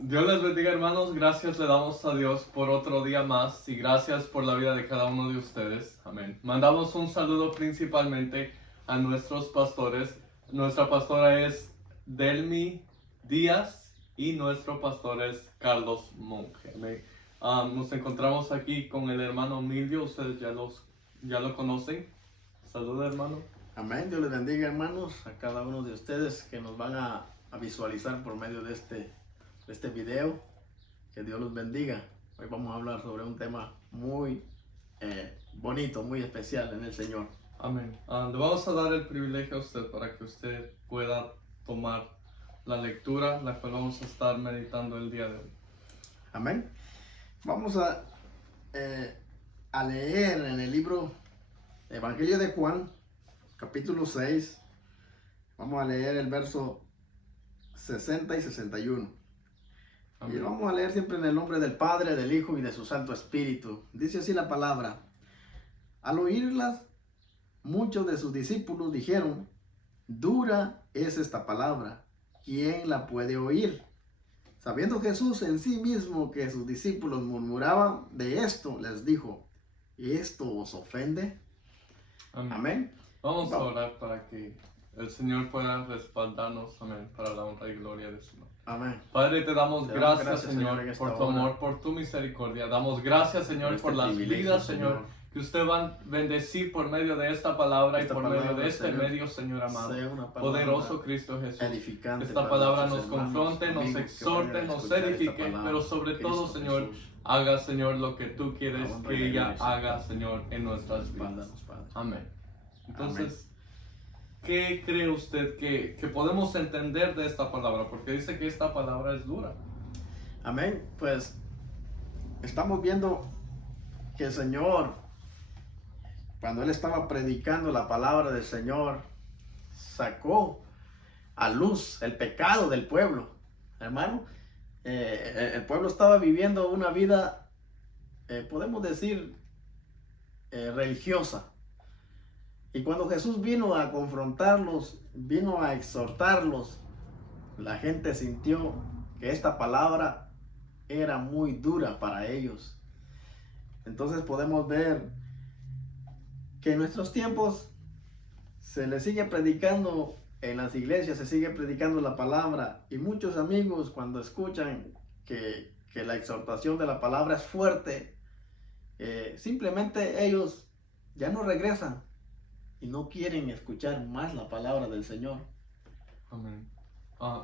Dios les bendiga, hermanos. Gracias le damos a Dios por otro día más y gracias por la vida de cada uno de ustedes. Amén. Mandamos un saludo principalmente a nuestros pastores. Nuestra pastora es Delmi Díaz y nuestro pastor es Carlos Monge. Amén. Nos encontramos aquí con el hermano Emilio. Ustedes ya lo conocen. Saludos, hermano. Amén. Dios les bendiga, hermanos, a cada uno de ustedes que nos van a visualizar por medio de este video. Que Dios los bendiga. Hoy vamos a hablar sobre un tema muy bonito, muy especial en el Señor. Amén. Le vamos a dar el privilegio a usted para que usted pueda tomar la lectura, la cual vamos a estar meditando el día de hoy. Amén. Vamos a leer en el libro Evangelio de Juan, capítulo 6. Vamos a leer el verso 60 y 61. Amén. Y lo vamos a leer siempre en el nombre del Padre, del Hijo y de su Santo Espíritu. Dice así la palabra. Al oírlas, muchos de sus discípulos dijeron: dura es esta palabra, ¿quién la puede oír? Sabiendo Jesús en sí mismo que sus discípulos murmuraban de esto, les dijo: ¿esto os ofende? Amén. Amén. Vamos a orar para que el Señor pueda respaldarnos, amén, para la honra y gloria de su nombre. Amén. Padre, te damos gracias, Señor, en esta por tu hora. amor, por tu misericordia. Damos gracias, Señor, este por las privilegio, vidas, Señor, que usted va a bendecir por medio de esta palabra Esta y por palabra, medio de este Señor, medio, Señor amado. sea una palabra Poderoso Cristo Jesús. edificante Esta para palabra nos nuestros hermanos, confronte, nos amigos que exhorte, vayan a nos escuchar esta edifique, palabra. pero sobre todo, Cristo Señor, Jesús, haga, Señor, lo que tú quieres honra y que ella gloria, haga, Señor, en nuestras vidas. respáldanos, Padre. Amén. Entonces, ¿qué cree usted que podemos entender de esta palabra? Porque dice que esta palabra es dura. Amén. Pues estamos viendo que el Señor, cuando Él estaba predicando la palabra del Señor, sacó a luz el pecado del pueblo. Hermano, el pueblo estaba viviendo una vida, podemos decir, religiosa. Y cuando Jesús vino a confrontarlos, vino a exhortarlos, la gente sintió que esta palabra era muy dura para ellos. Entonces podemos ver que en nuestros tiempos se le sigue predicando en las iglesias, se sigue predicando la palabra, y muchos amigos, cuando escuchan que la exhortación de la palabra es fuerte, simplemente ellos ya no regresan y no quieren escuchar más la palabra del Señor. Amén.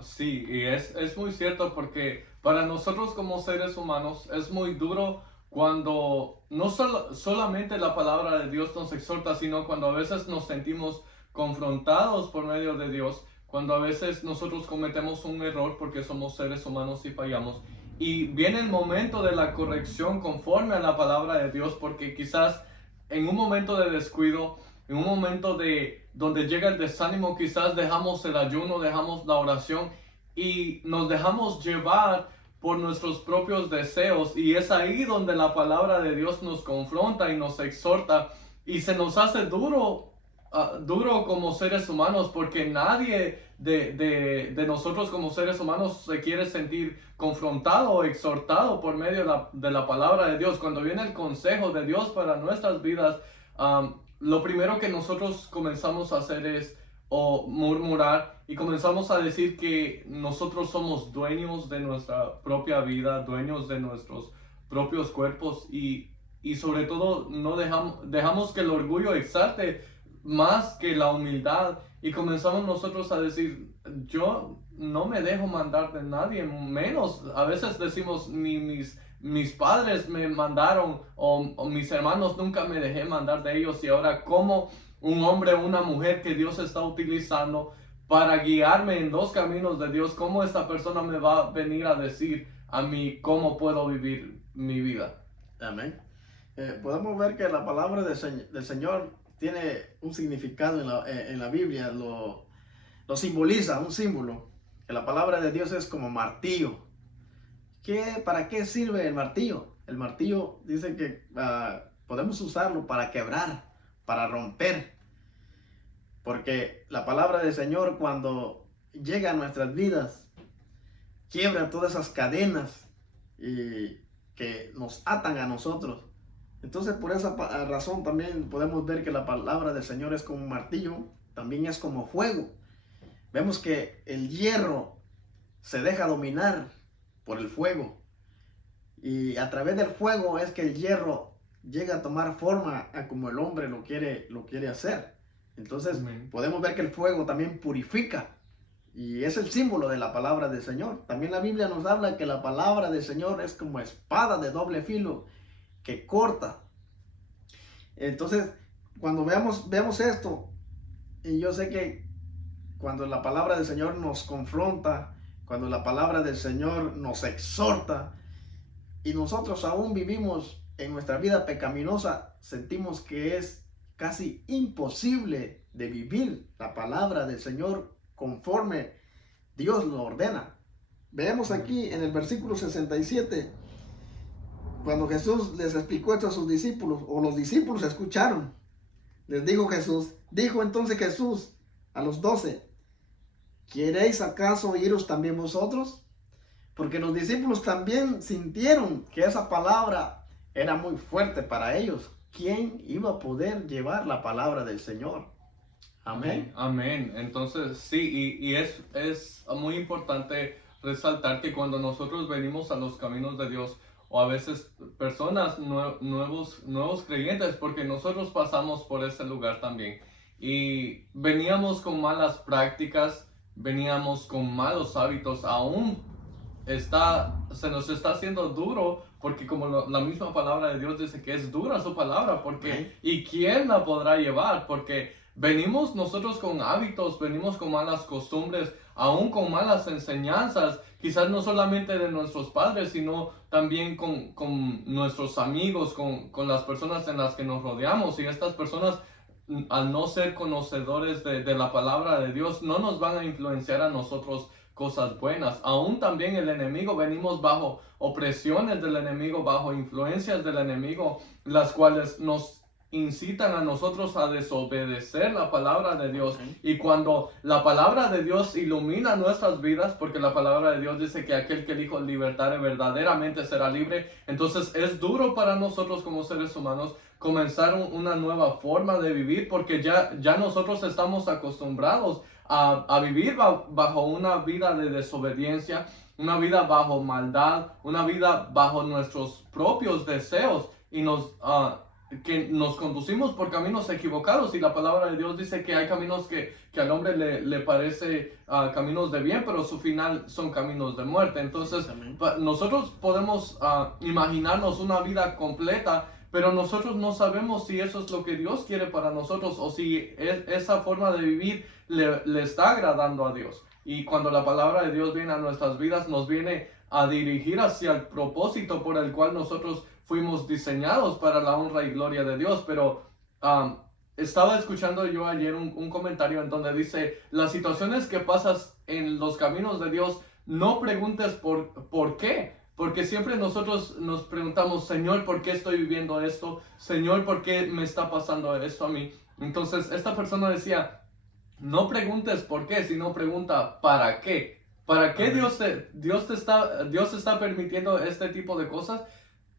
Sí, y es muy cierto porque para nosotros como seres humanos es muy duro cuando no solamente la palabra de Dios nos exhorta, sino cuando a veces nos sentimos confrontados por medio de Dios, cuando a veces nosotros cometemos un error porque somos seres humanos y fallamos. Y viene el momento de la corrección conforme a la palabra de Dios, porque quizás en un momento de descuido, en un momento de donde llega el desánimo, quizás dejamos el ayuno, dejamos la oración y nos dejamos llevar por nuestros propios deseos, y es ahí donde la palabra de Dios nos confronta y nos exhorta y se nos hace duro como seres humanos, porque nadie de nosotros como seres humanos se quiere sentir confrontado o exhortado por medio de la palabra de Dios. Cuando viene el consejo de Dios para nuestras vidas, lo primero que nosotros comenzamos a hacer es murmurar, y comenzamos a decir que nosotros somos dueños de nuestra propia vida, dueños de nuestros propios cuerpos, y sobre todo no dejamos que el orgullo exalte más que la humildad, y comenzamos nosotros a decir: yo no me dejo mandar de nadie, menos, a veces decimos, ni mis padres me mandaron, o mis hermanos, nunca me dejé mandar de ellos, y ahora como un hombre o una mujer que Dios está utilizando para guiarme en los caminos de Dios, ¿cómo esta persona me va a venir a decir a mí cómo puedo vivir mi vida? Amén. Podemos ver que la palabra del Señor tiene un significado en la Biblia, lo simboliza, un símbolo. Que la palabra de Dios es como martillo. ¿Para qué sirve el martillo? El martillo dice que podemos usarlo para quebrar, para romper. Porque la palabra del Señor, cuando llega a nuestras vidas, quiebra todas esas cadenas que nos atan a nosotros. Entonces, por esa razón también podemos ver que la palabra del Señor es como un martillo, también es como fuego. Vemos que el hierro se deja dominar por el fuego, y a través del fuego es que el hierro llega a tomar forma a como el hombre lo quiere hacer. Entonces podemos ver que el fuego también purifica, y es el símbolo de la palabra del Señor. También la Biblia nos habla que la palabra del Señor es como espada de doble filo que corta. Entonces, cuando veamos esto, y yo sé que cuando la palabra del Señor nos confronta, cuando la palabra del Señor nos exhorta, y nosotros aún vivimos en nuestra vida pecaminosa, sentimos que es casi imposible de vivir la palabra del Señor conforme Dios lo ordena. Veamos aquí en el versículo 67, cuando Jesús les explicó esto a sus discípulos, o los discípulos escucharon, les dijo entonces Jesús a los 12, ¿queréis acaso iros también vosotros? Porque los discípulos también sintieron que esa palabra era muy fuerte para ellos. ¿Quién iba a poder llevar la palabra del Señor? Amén. Amén. Entonces, sí, y es muy importante resaltar que cuando nosotros venimos a los caminos de Dios, o a veces personas nuevos creyentes, porque nosotros pasamos por ese lugar también, y veníamos con malas prácticas, veníamos con malos hábitos, aún se nos está haciendo duro, porque como la misma palabra de Dios dice que es dura su palabra, porque ¿y quién la podrá llevar? Porque venimos nosotros con hábitos, venimos con malas costumbres, aún con malas enseñanzas, quizás no solamente de nuestros padres, sino también con nuestros amigos, con las personas en las que nos rodeamos, y estas personas, al no ser conocedores de la palabra de Dios, no nos van a influenciar a nosotros cosas buenas. Aún también el enemigo, venimos bajo opresiones del enemigo, bajo influencias del enemigo, las cuales nos incitan a nosotros a desobedecer la palabra de Dios. Y cuando la palabra de Dios ilumina nuestras vidas, porque la palabra de Dios dice que aquel que el Hijo libertare verdaderamente será libre, entonces es duro para nosotros como seres humanos comenzar una nueva forma de vivir, porque ya nosotros estamos acostumbrados a vivir bajo una vida de desobediencia, una vida bajo maldad, una vida bajo nuestros propios deseos, y que nos conducimos por caminos equivocados. Y la palabra de Dios dice que hay caminos que al hombre le parece caminos de bien, pero su final son caminos de muerte. Entonces nosotros podemos imaginarnos una vida completa, pero nosotros no sabemos si eso es lo que Dios quiere para nosotros, o si esa forma de vivir le está agradando a Dios. Y cuando la palabra de Dios viene a nuestras vidas, nos viene a dirigir hacia el propósito por el cual nosotros fuimos diseñados, para la honra y gloria de Dios. Pero estaba escuchando yo ayer un comentario en donde dice: las situaciones que pasas en los caminos de Dios, no preguntes por qué. Porque siempre nosotros nos preguntamos: Señor, ¿por qué estoy viviendo esto? Señor, ¿por qué me está pasando esto a mí? Entonces esta persona decía: no preguntes por qué, sino pregunta ¿para qué? ¿Para qué Dios está permitiendo este tipo de cosas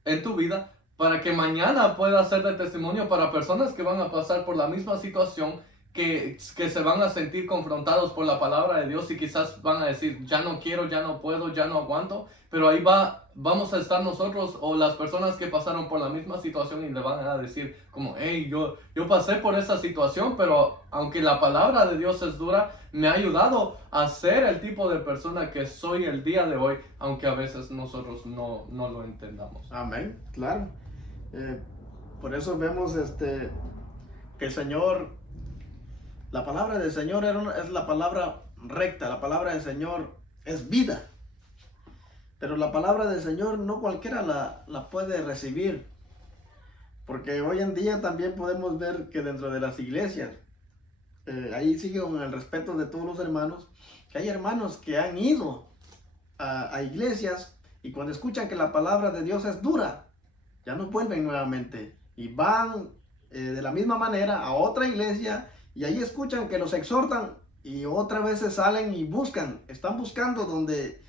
en tu vida? Para que mañana pueda ser de testimonio para personas que van a pasar por la misma situación, que se van a sentir confrontados por la palabra de Dios, y quizás van a decir: ya no quiero, ya no puedo, ya no aguanto. Pero ahí vamos a estar nosotros, o las personas que pasaron por la misma situación, y le van a decir como: hey, yo pasé por esa situación, pero aunque la palabra de Dios es dura, me ha ayudado a ser el tipo de persona que soy el día de hoy, aunque a veces nosotros no lo entendamos. Amén, claro. Por eso vemos que el Señor, la palabra del Señor es la palabra recta, la palabra del Señor es vida. Pero la palabra del Señor no cualquiera la puede recibir. Porque hoy en día también podemos ver que dentro de las iglesias, ahí sigue con el respeto de todos los hermanos, que hay hermanos que han ido a iglesias, y cuando escuchan que la palabra de Dios es dura, ya no vuelven nuevamente. Y van de la misma manera a otra iglesia, y ahí escuchan que los exhortan, y otra vez se salen y están buscando donde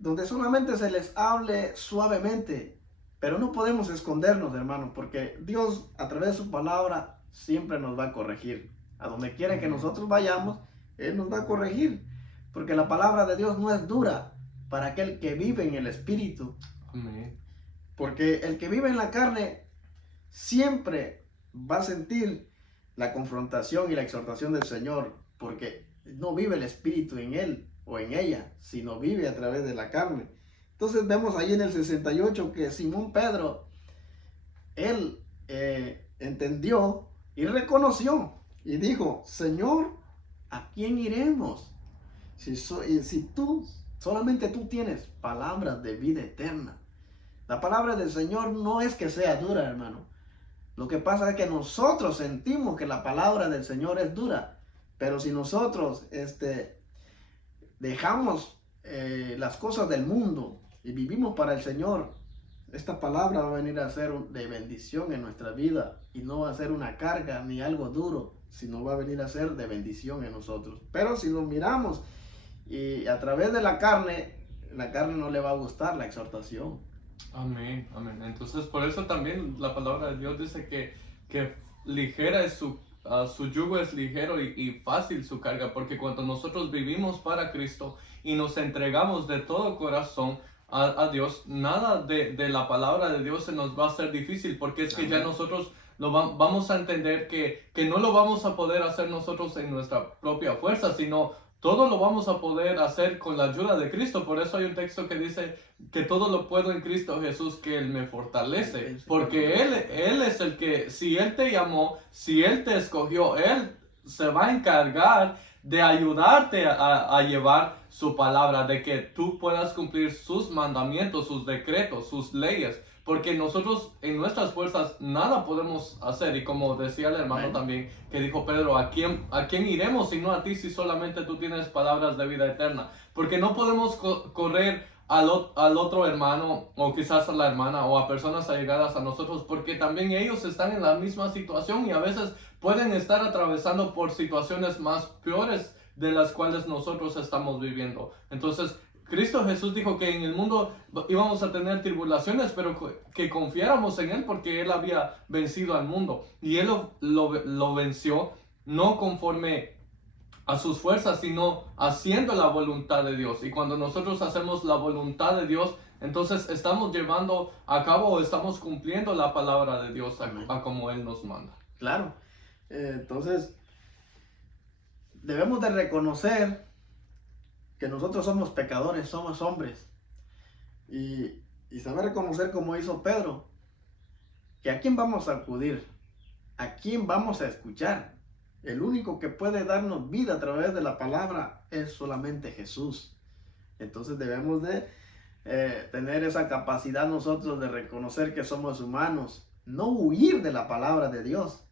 donde solamente se les hable suavemente, pero no podemos escondernos, hermano, porque Dios a través de su palabra siempre nos va a corregir. A donde quiera que nosotros vayamos, Él nos va a corregir, porque la palabra de Dios no es dura para aquel que vive en el Espíritu. Amén. Porque el que vive en la carne siempre va a sentir la confrontación y la exhortación del Señor, porque no vive el Espíritu en él o en ella, sino vive a través de la carne. Entonces vemos ahí en el 68 que Simón Pedro, él entendió y reconoció y dijo: Señor, ¿a quién iremos? Si tú, solamente tú tienes palabras de vida eterna. La palabra del Señor no es que sea dura, hermano. Lo que pasa es que nosotros sentimos que la palabra del Señor es dura. Pero si nosotros dejamos las cosas del mundo y vivimos para el Señor, esta palabra va a venir a ser de bendición en nuestra vida. Y no va a ser una carga ni algo duro, sino va a venir a ser de bendición en nosotros. Pero si lo miramos y a través de la carne no le va a gustar la exhortación. Amén, amén. Entonces, por eso también la palabra de Dios dice que ligera es su yugo es ligero y fácil su carga, porque cuando nosotros vivimos para Cristo y nos entregamos de todo corazón a Dios, nada de la palabra de Dios se nos va a hacer difícil, porque es que ya nosotros vamos a entender que no lo vamos a poder hacer nosotros en nuestra propia fuerza, sino todo lo vamos a poder hacer con la ayuda de Cristo. Por eso hay un texto que dice que todo lo puedo en Cristo Jesús, que Él me fortalece. Porque Él es el que, si Él te llamó, si Él te escogió, Él se va a encargar de ayudarte a llevar su palabra, de que tú puedas cumplir sus mandamientos, sus decretos, sus leyes. Porque nosotros en nuestras fuerzas nada podemos hacer. Y como decía el hermano también, que dijo Pedro, ¿a quién iremos si no a ti, si solamente tú tienes palabras de vida eterna? Porque no podemos correr al otro hermano, o quizás a la hermana, o a personas allegadas a nosotros, porque también ellos están en la misma situación y a veces pueden estar atravesando por situaciones más peores de las cuales nosotros estamos viviendo. Entonces, Cristo Jesús dijo que en el mundo íbamos a tener tribulaciones, pero que confiáramos en Él porque Él había vencido al mundo. Y Él lo venció no conforme a sus fuerzas, sino haciendo la voluntad de Dios. Y cuando nosotros hacemos la voluntad de Dios, entonces estamos llevando a cabo o estamos cumpliendo la palabra de Dios a como Él nos manda. Claro. Entonces, debemos de reconocer que nosotros somos pecadores, somos hombres, y saber reconocer, como hizo Pedro, que a quién vamos a acudir, a quién vamos a escuchar. El único que puede darnos vida a través de la palabra es solamente Jesús. Entonces debemos de tener esa capacidad nosotros de reconocer que somos humanos, no huir de la palabra de Dios,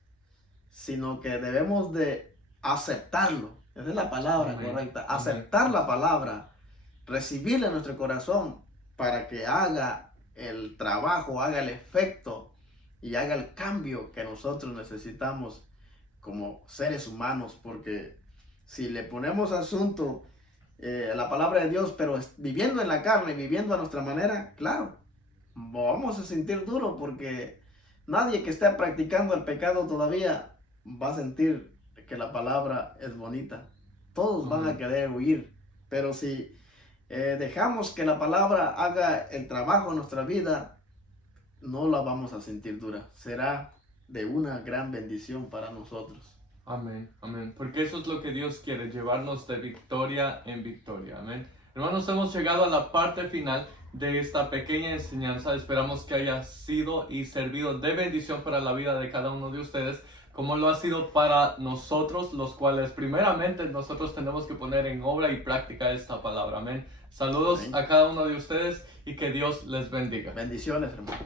sino que debemos de aceptarlo. Esa es la palabra correcta. Aceptar la palabra, recibirla en nuestro corazón para que haga el trabajo, haga el efecto y haga el cambio que nosotros necesitamos como seres humanos. Porque si le ponemos asunto a la palabra de Dios, pero viviendo en la carne, viviendo a nuestra manera, claro, vamos a sentir duro, porque nadie que esté practicando el pecado todavía va a sentir que la palabra es bonita. Todos van a querer huir, pero si dejamos que la palabra haga el trabajo en nuestra vida, no la vamos a sentir dura. Será de una gran bendición para nosotros. Amén, amén. Porque eso es lo que Dios quiere, llevarnos de victoria en victoria. Amén. Hermanos, hemos llegado a la parte final de esta pequeña enseñanza. Esperamos que haya sido y servido de bendición para la vida de cada uno de ustedes, como lo ha sido para nosotros, los cuales primeramente nosotros tenemos que poner en obra y práctica esta palabra. Amén. Saludos a cada uno de ustedes y que Dios les bendiga. Bendiciones, hermano.